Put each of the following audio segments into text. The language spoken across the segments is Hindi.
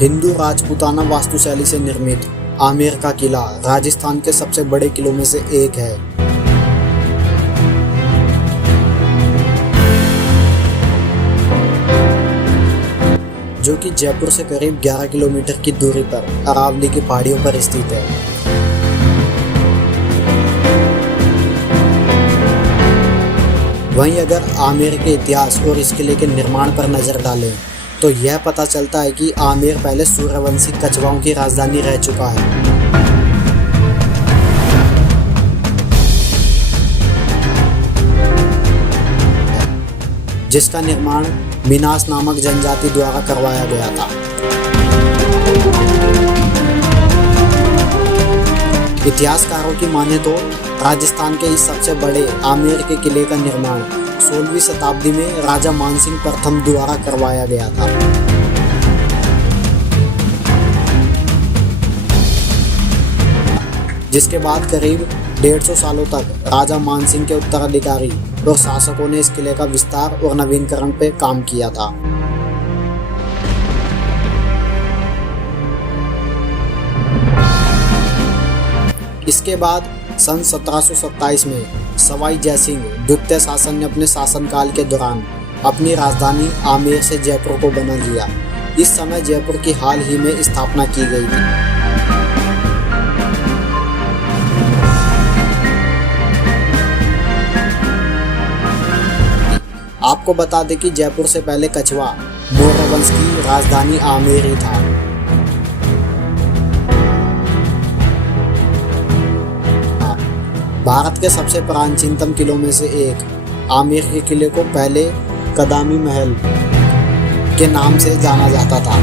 हिंदू राजपूताना वास्तुशैली से निर्मित आमेर का किला राजस्थान के सबसे बड़े किलों में से एक है। जो कि जयपुर से करीब 11 किलोमीटर की दूरी पर अरावली की पहाड़ियों पर स्थित है। वहीं अगर आमेर के इतिहास और इस किले के निर्माण पर नजर डालें तो यह पता चलता है कि आमेर पहले सूर्यवंशी कछवाओं की राजधानी रह चुका है, जिसका निर्माण मिनास नामक जनजाति द्वारा करवाया गया था। इतिहासकारों की माने तो राजस्थान के इस सबसे बड़े आमेर के किले का निर्माण 16वीं शताब्दी में राजा मानसिंह प्रथम द्वारा करवाया गया था। जिसके बाद करीब 150 सालों तक राजा मानसिंह के उत्तराधिकारी और शासकों ने इस किले का विस्तार और नवीनीकरण पर काम किया था। इसके बाद सन 1727 में सवाई जयसिंह द्वितीय शासन ने अपने शासनकाल के दौरान अपनी राजधानी आमेर से जयपुर को बना लिया। इस समय जयपुर की हाल ही में स्थापना की गई थी। आपको बता दें कि जयपुर से पहले कछवा मौर्य वंश की राजधानी आमेर ही था। भारत के सबसे प्राचीनतम किलों में से एक आमेर के किले को पहले कदामी महल के नाम से जाना जाता था।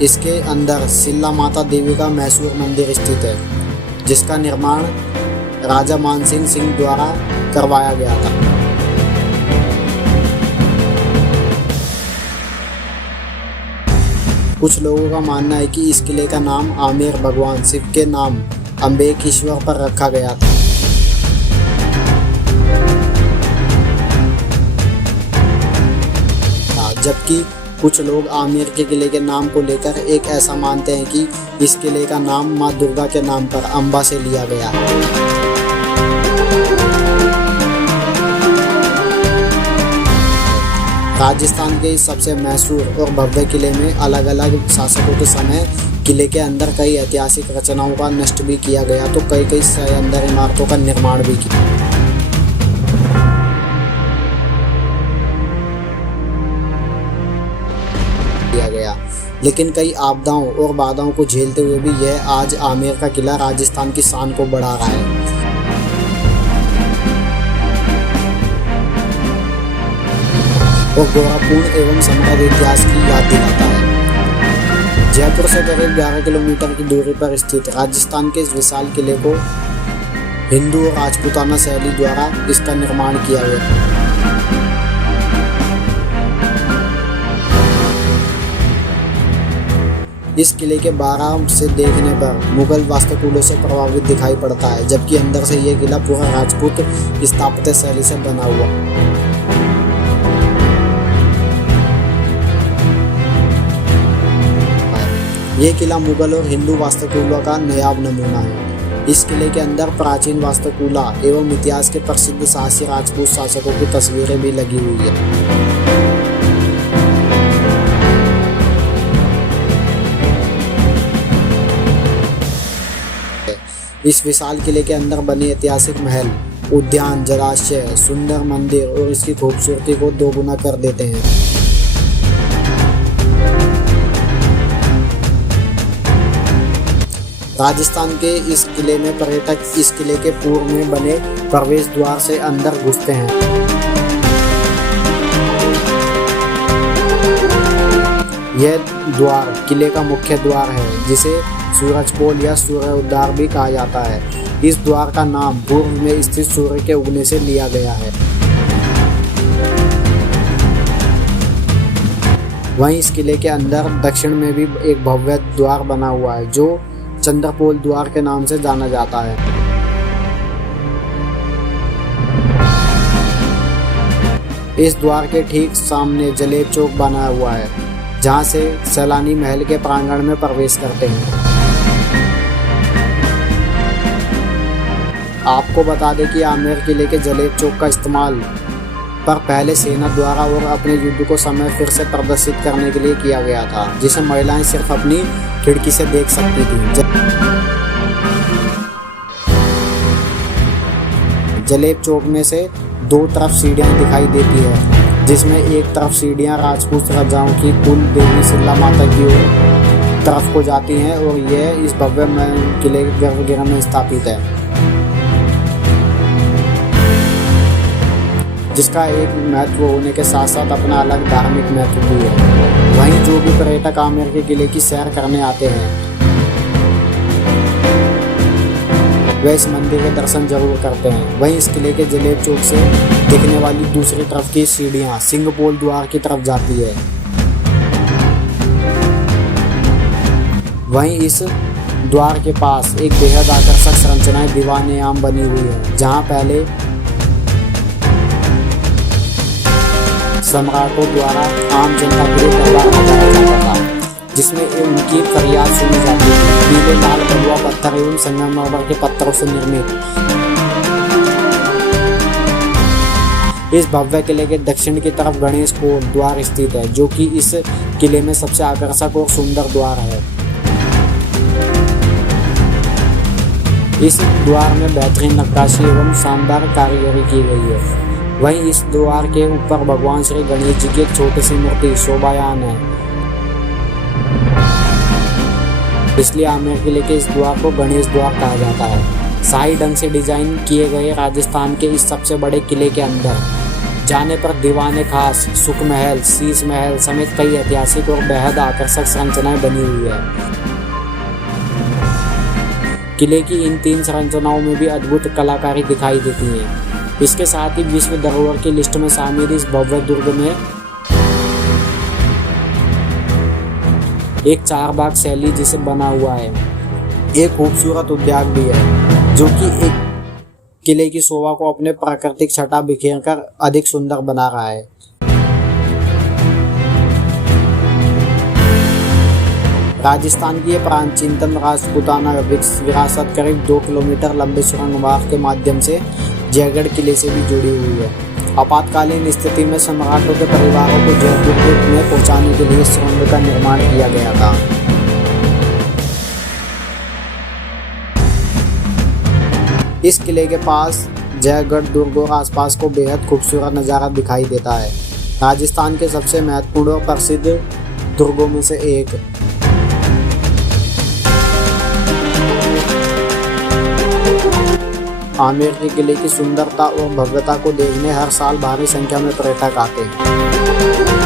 इसके अंदर सिल्ला माता देवी का मैसूर मंदिर स्थित है, जिसका निर्माण राजा मानसिंह सिंह द्वारा करवाया गया था। कुछ लोगों का मानना है कि इस किले का नाम आमेर भगवान शिव के नाम अम्बेकेश्वर पर रखा गया था। जबकि कुछ लोग आमेर के किले के नाम को लेकर एक ऐसा मानते हैं कि इस किले का नाम मां दुर्गा के नाम पर अंबा से लिया गया है। राजस्थान के इस सबसे मशहूर और भव्य किले में अलग अलग शासकों के समय किले के अंदर कई ऐतिहासिक रचनाओं का नष्ट भी किया गया, तो कई शानदार इमारतों का निर्माण भी किया गया। लेकिन कई आपदाओं और बाधाओं को झेलते हुए भी यह आज आमेर का किला राजस्थान की शान को बढ़ा रहा है। और गौरवपूर्ण एवं समृद्ध इतिहास की याद दिलाता है। जयपुर से करीब 11 किलोमीटर की दूरी पर स्थित राजस्थान के इस विशाल किले को हिंदू और राजपूताना शैली द्वारा इसका निर्माण किया गया। इस किले के बाहर से देखने पर मुगल वास्तुकला से प्रभावित दिखाई पड़ता है, जबकि अंदर से यह किला पूरा राजपूत स्थापत्य शैली से बना हुआ। यह किला मुगल और हिंदू वास्तुकला का नायाब नमूना है। इस किले के अंदर प्राचीन वास्तुकला एवं इतिहास के प्रसिद्ध साहसी राजपूत शासकों की तस्वीरें भी लगी हुई है। इस विशाल किले के अंदर बने ऐतिहासिक महल, उद्यान, जलाशय, सुंदर मंदिर और इसकी खूबसूरती को दोगुना कर देते हैं। राजस्थान के इस किले में पर्यटक इस किले के पूर्व में बने प्रवेश द्वार से अंदर घुसते हैं। यह द्वार किले का मुख्य द्वार है, जिसे सूरज पोल या सूर्य उद्वार भी कहा जाता है। इस द्वार का नाम पूर्व में स्थित सूर्य के उगने से लिया गया है। वहीं इस किले के अंदर दक्षिण में भी एक भव्य द्वार बना हुआ है जो चंद्रपोल द्वार के नाम से जाना जाता है। इस द्वार के ठीक सामने जलेब चौक बना हुआ है जहां से सैलानी महल के प्रांगण में प्रवेश करते हैं। आपको बता दें कि आमेर किले के जलेब चौक का इस्तेमाल पर पहले सेना द्वारा और अपने युद्ध को समय फिर से प्रदर्शित करने के लिए किया गया था, जिसे महिलाएं सिर्फ अपनी खिड़की से देख सकती थी। जलेब चौक में से दो तरफ सीढ़ियां दिखाई देती है, जिसमें एक तरफ सीढ़ियां राजपूत राजाओं की कुल देवी शिला माता की ओर तरफ को जाती हैं और यह इस भव्य किले के गर्भगृह में स्थापित है, जिसका एक महत्व होने के साथ साथ अपना अलग धार्मिक महत्व भी है। वहीं जो भी पर्यटक आमेर के किले की सैर करने आते हैं वे इस मंदिर के दर्शन जरूर करते हैं। वहीं इस किले के जलेब चौक से दिखने वाली दूसरी तरफ की सीढ़ियां सिंहपोल द्वार की तरफ जाती है। वहीं इस द्वार के पास एक बेहद आकर्षक संरचना दीवान-ए-आम बनी हुई है, जहां पहले सम्राटों द्वारा आम जनता के लिए दरबार लगाया जाता था, जिसमें उनकी फरियाद सुनी जाती थी। पीले लाल बलुआ पत्थर एवं संगमरमर के पत्थरों से निर्मित इस भव्य किले के दक्षिण की तरफ गणेश पोल द्वार स्थित है, जो कि इस किले में सबसे आकर्षक और सुंदर द्वार है। इस द्वार में बेहतरीन नक्काशी एवं शानदार कारीगरी की गई है। वहीं इस द्वार के ऊपर भगवान श्री गणेश जी की एक छोटी सी मूर्ति शोभायान है, इसलिए आमेर किले के इस द्वार को गणेश द्वार कहा जाता है। शाही ढंग से डिजाइन किए गए राजस्थान के इस सबसे बड़े किले के अंदर जाने पर दीवाने खास, सुख महल, शीश महल समेत कई ऐतिहासिक और बेहद आकर्षक संरचनाएं बनी हुई है। किले की इन 3 संरचनाओं में भी अद्भुत कलाकारी दिखाई देती है। इसके साथ ही विश्व धरोहर की लिस्ट में शामिल इस भव्य दुर्ग में एक 4 बाग शैली जिसे बना हुआ है एक खूबसूरत उद्यान भी है, जो कि एक किले की शोभा को अपने प्राकृतिक छटा बिखेर कर अधिक सुंदर बना रहा है। राजस्थान की यह प्राचीनतम राजपूताना विरासत करीब 2 किलोमीटर लंबे सुरंग मार्ग के माध्यम से जयगढ़ किले से भी जुड़ी हुई है। आपातकालीन स्थिति में सम्राटों के परिवारों को जयपुर में पहुंचाने के लिए सुरंग का निर्माण किया गया था। इस किले के पास जयगढ़ दुर्ग और आसपास को बेहद खूबसूरत नज़ारा दिखाई देता है। राजस्थान के सबसे महत्वपूर्ण और प्रसिद्ध दुर्गों में से एक आमेर के किले की सुंदरता और भव्यता को देखने हर साल भारी संख्या में पर्यटक आते हैं।